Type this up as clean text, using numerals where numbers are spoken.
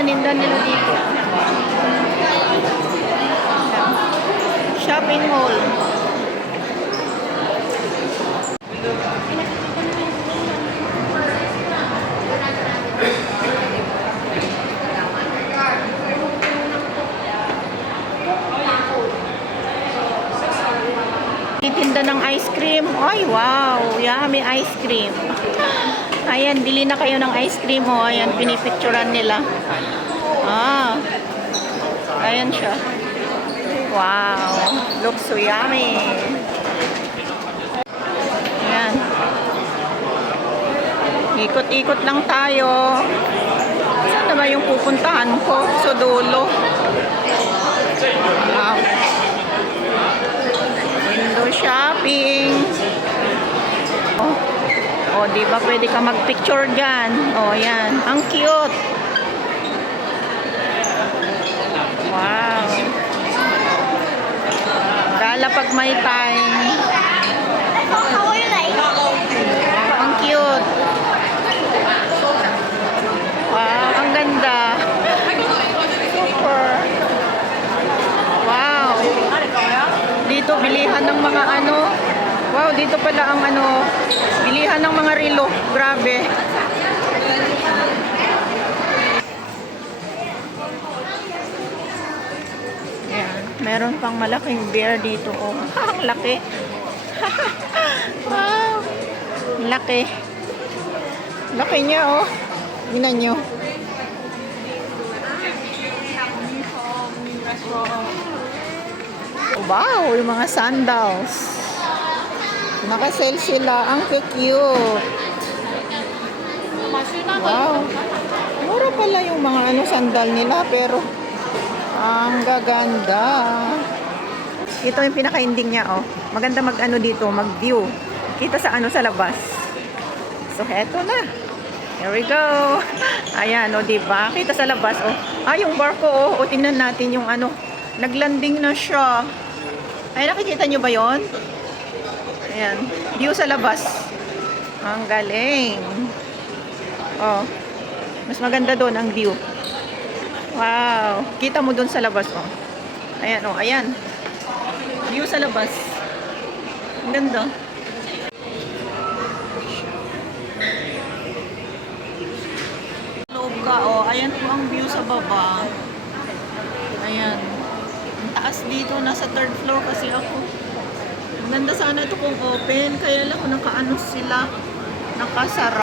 paninda nila dito. Shopping mall. Titinda ng ice cream. Ay, wow. Yummy ice cream. Ayan, bili na kayo ng ice cream. Oh, ayan, pinipicturan nila. Ah. Ayan siya. Wow. Looks so yummy. Ayan. Ikot-ikot lang tayo. Saan na ba yung pupuntahan ko? Sa dulo. Wow. Window shopping. Oh, di ba pwede ka mag-picture diyan? Oh, yan. Ang cute. Wow. Gala pag may time. Ang cute. Wow, ang ganda. Super. Wow. Dito bilihan ng mga ano. Wow, dito pala ang ano, bilihan ng mga relo. Grabe. Ayan, meron pang malaking bear dito. Oh, ang laki. Wow. Laki. Laki niya, oh. Tingnan niyo. Wow, yung mga sandals. Naka-sale sila. Ang cute. Wow. Mura pala yung mga ano sandal nila, pero ang gaganda. Ito yung pinaka-ending niya, oh. Maganda mag-ano dito, mag-view. Kita sa ano sa labas. So, heto na. Here we go. Ayan, oh, diba? Kita sa labas, oh. Ah, yung barko, oh. O, tingnan natin yung ano. Naglanding na siya. Ay, nakikita nyo ba yon? Ayan. View sa labas. Ang galing. Oh. Mas maganda doon ang view. Wow. Kita mo doon sa labas, oh. Ayan, oh. Ayan. View sa labas. Ang ganda. Loob ka, oh. Ayan po ang view sa baba. Ayan. Ang taas dito. Nasa 3rd floor kasi ako. Maganda sana ito kung open. Kaya lang kung nakaano sila. Nakasara.